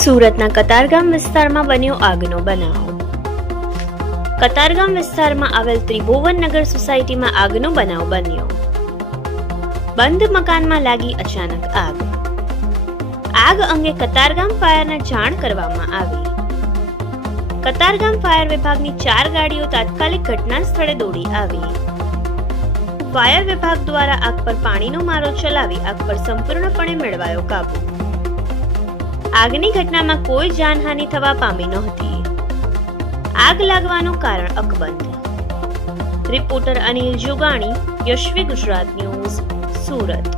સુરતના કતારગામ વિસ્તારમાં બન્યો આગનો બનાવ. કતારગામ વિસ્તારમાં આવેલ ત્રિભુવન નગર સોસાયટીમાં આગનો બનાવ બન્યો. બંધ મકાનમાં લાગી અચાનક આગ. આગ અંગે કતારગામ ફાયરને જાણ કરવામાં આવી. કતારગામ ફાયર વિભાગની 4 ગાડીઓ તાત્કાલિક ઘટના સ્થળે દોડી આવી. ફાયર વિભાગ દ્વારા આગ પર પાણીનો મારો ચલાવી આગ પર સંપૂર્ણપણે મેળવાયો કાબુ. આગની ઘટનામાં કોઈ જાનહાનિ થવા પામી નહોતી. આગ લાગવાનું કારણ અકબંધ. Reporter Anil Jogani, Yashvi Gujarat news, Surat.